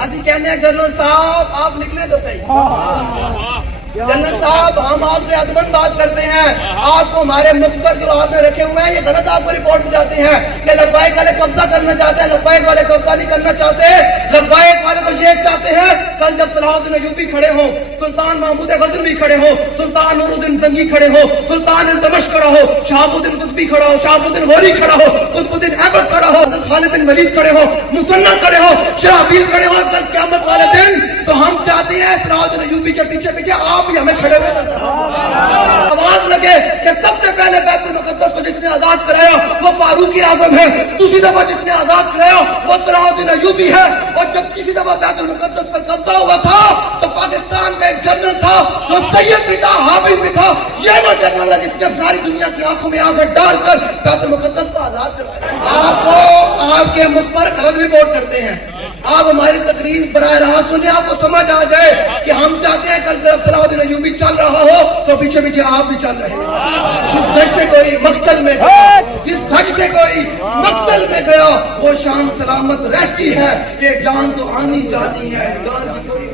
اسی کہنے ہیں جنرل صاحب آپ نکلے تو صحیح. جنرل صاحب ہم آپ سے ادبن بات کرتے ہیں. آپ کو ہمارے ملک پر جو آپ نے رکھے ہوئے ہیں یہ غلط آپ کو رپورٹ جاتے ہیں کہ لبیک والے قبضہ کرنا چاہتے ہیں. لبیک والے قبضہ نہیں کرنا چاہتے. لبیک والے تو یہ چاہتے ہیں کل جب صلاح الدین ایوبی کھڑے ہوں, سلطان محمود غزنوی کھڑے ہوں, سلطان نور الدین زنگی کھڑے ہو, سلطان التمش کھڑا ہو, شہاب الدین قطبی کھڑا ہو, شہاب الدین غوری کھڑا ہو, قطب الدین ایبک کھڑا ہو, خالد بن ولید کھڑے ہو, مصنع کھڑے ہو, شرحبیل کھڑے ہو. کل قیامت والے دن تو ہم چاہتے ہیں صلاح الدین ایوبی کے پیچھے پیچھے آپ ہی ہمیں کھڑے ہوئے آواز لگے کہ سب سے پہلے بیت المقدس کو جس نے آزاد کرایا وہ فاروق اعظم ہے, دوسری دفعہ جس نے آزاد کرایا وہ صلاح الدین ایوبی ہے. اور جب کسی دفعہ بیت المقدس پر قبضہ ہوا تھا تو پاکستان میں ایک جنرل تھا وہ سید بھی تھا, حافظ بھی تھا. یہ وہ جنرل ہے جس نے ساری دنیا کی آنکھوں میں آنکھیں ڈال کر بیت المقدس کو آزاد کرایا. آپ کو آپ کے مجھ پر غلط رپورٹ کرتے ہیں. آپ ہماری تقریر براہ راست سنیں, آپ کو سمجھ آ جائے کہ ہم چاہتے ہیں کل جب صلاح الدین ایوبی چل رہا ہو تو پیچھے پیچھے آپ بھی چل رہے ہیں. جس دھج سے کوئی مقتل میں گیا, جس دھج سے کوئی مقتل میں گیا وہ شان سلامت رہتی ہے کہ جان تو آنی جاتی ہے, جان کی کوئی